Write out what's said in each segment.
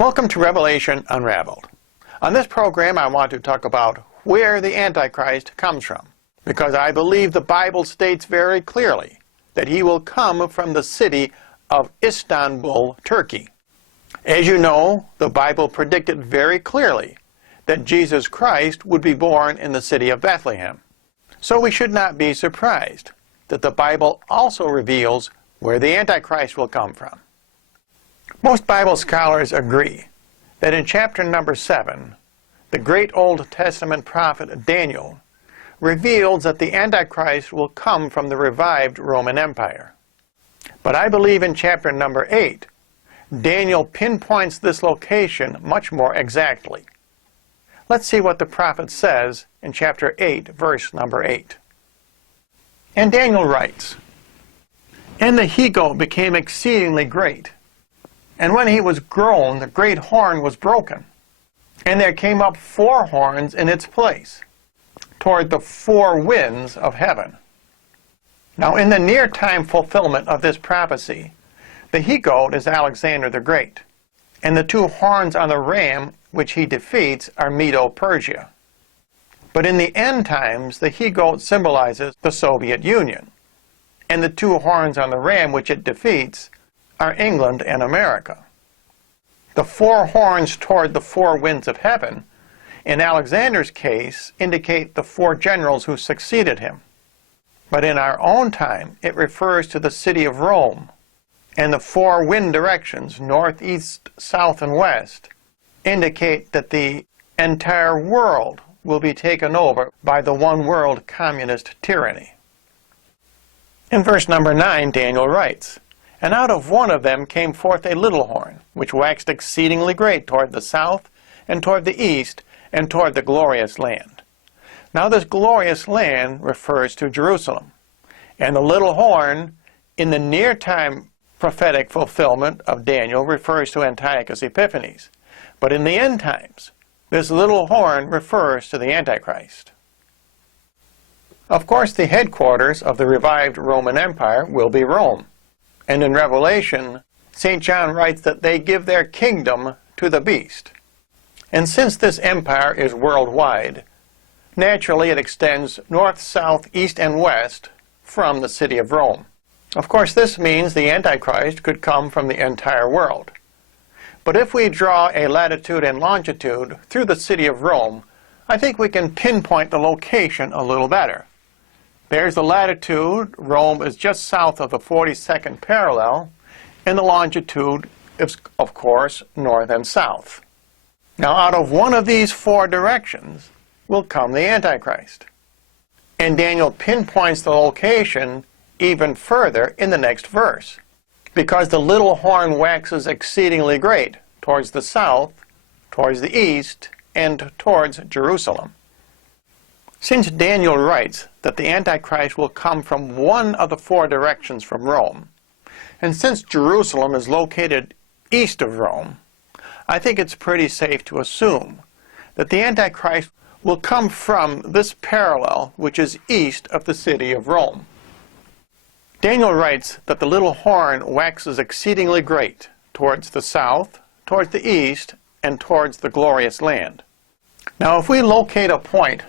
Welcome to Revelation Unraveled. On this program I want to talk about where the Antichrist comes from, because I believe the Bible states very clearly that he will come from the city of Estambul, Turkey. As you know, the Bible predicted very clearly that Jesus Christ would be born in the city of Bethlehem. So we should not be surprised that the Bible also reveals where the Antichrist will come from. Most Bible scholars agree that in chapter number 7, the great Old Testament prophet Daniel reveals that the Antichrist will come from the revived Roman Empire. But I believe in chapter number 8, Daniel pinpoints this location much more exactly. Let's see what the prophet says in chapter 8, verse number 8. And Daniel writes, "And the he-goat became exceedingly great. And when he was grown, the great horn was broken. And there came up 4 horns in its place, toward the 4 winds of heaven." Now in the near-time fulfillment of this prophecy, the he-goat is Alexander the Great, and the 2 horns on the ram which he defeats are Medo-Persia. But in the end times, the he-goat symbolizes the Soviet Union, and the 2 horns on the ram which it defeats are England and America. The 4 horns toward the 4 winds of heaven, in Alexander's case, indicate the 4 generals who succeeded him. But in our own time, it refers to the city of Rome, and the 4 wind directions, north, east, south, and west, indicate that the entire world will be taken over by the one-world communist tyranny. In verse number 9, Daniel writes, "And out of one of them came forth a little horn, which waxed exceedingly great toward the south, and toward the east, and toward the glorious land." Now this glorious land refers to Jerusalem, and the little horn, in the near-time prophetic fulfillment of Daniel, refers to Antiochus Epiphanes. But in the end times, this little horn refers to the Antichrist. Of course, the headquarters of the revived Roman Empire will be Rome. And in Revelation, St. John writes that they give their kingdom to the beast. And since this empire is worldwide, naturally it extends north, south, east, and west from the city of Rome. Of course, this means the Antichrist could come from the entire world. But if we draw a latitude and longitude through the city of Rome, I think we can pinpoint the location a little better. There's the latitude. Rome is just south of the 42nd parallel, and the longitude is, of course, north and south. Now, out of one of these 4 directions will come the Antichrist. And Daniel pinpoints the location even further in the next verse, because the little horn waxes exceedingly great towards the south, towards the east, and towards Jerusalem. Since Daniel writes that the Antichrist will come from one of the 4 directions from Rome, and since Jerusalem is located east of Rome, I think it's pretty safe to assume that the Antichrist will come from this parallel which is east of the city of Rome. Daniel writes that the little horn waxes exceedingly great towards the south, towards the east, and towards the glorious land. Now if we locate a point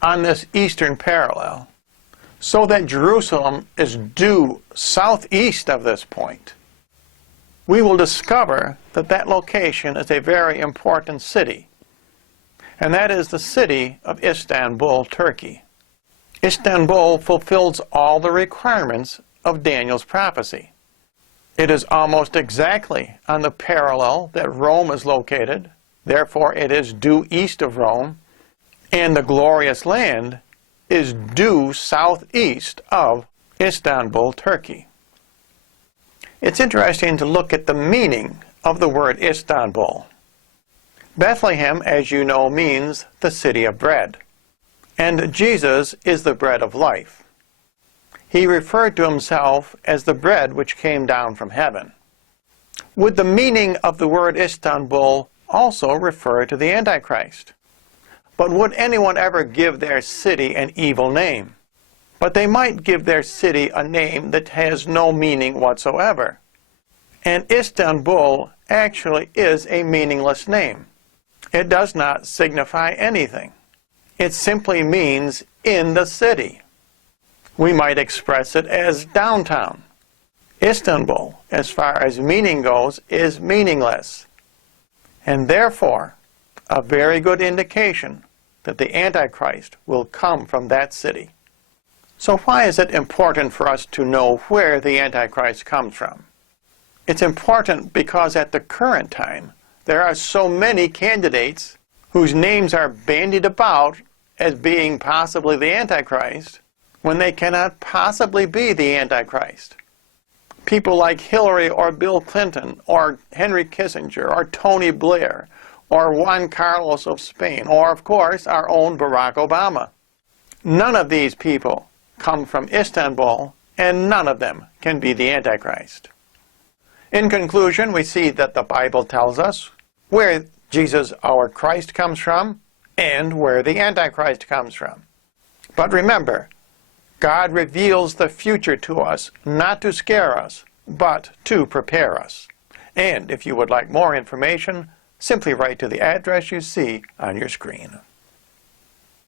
on this eastern parallel, so that Jerusalem is due southeast of this point, we will discover that that location is a very important city, and that is the city of Estambul, Turkey. Estambul fulfills all the requirements of Daniel's prophecy. It is almost exactly on the parallel that Rome is located, therefore it is due east of Rome, and the glorious land is due southeast of Estambul, Turkey. It's interesting to look at the meaning of the word Estambul. Bethlehem, as you know, means the city of bread, and Jesus is the bread of life. He referred to himself as the bread which came down from heaven. Would the meaning of the word Estambul also refer to the Antichrist? But would anyone ever give their city an evil name? But they might give their city a name that has no meaning whatsoever. And Estambul actually is a meaningless name. It does not signify anything. It simply means in the city. We might express it as downtown. Istanbul, as far as meaning goes, is meaningless, and therefore a very good indication that the Antichrist will come from that city. So why is it important for us to know where the Antichrist comes from? It's important because at the current time there are so many candidates whose names are bandied about as being possibly the Antichrist when they cannot possibly be the Antichrist. People like Hillary or Bill Clinton or Henry Kissinger or Tony Blair or Juan Carlos of Spain or, of course, our own Barack Obama. None of these people come from Istanbul, and none of them can be the Antichrist. In conclusion, we see that the Bible tells us where Jesus, our Christ, comes from and where the Antichrist comes from. But remember, God reveals the future to us, not to scare us, but to prepare us. And if you would like more information, simply write to the address you see on your screen.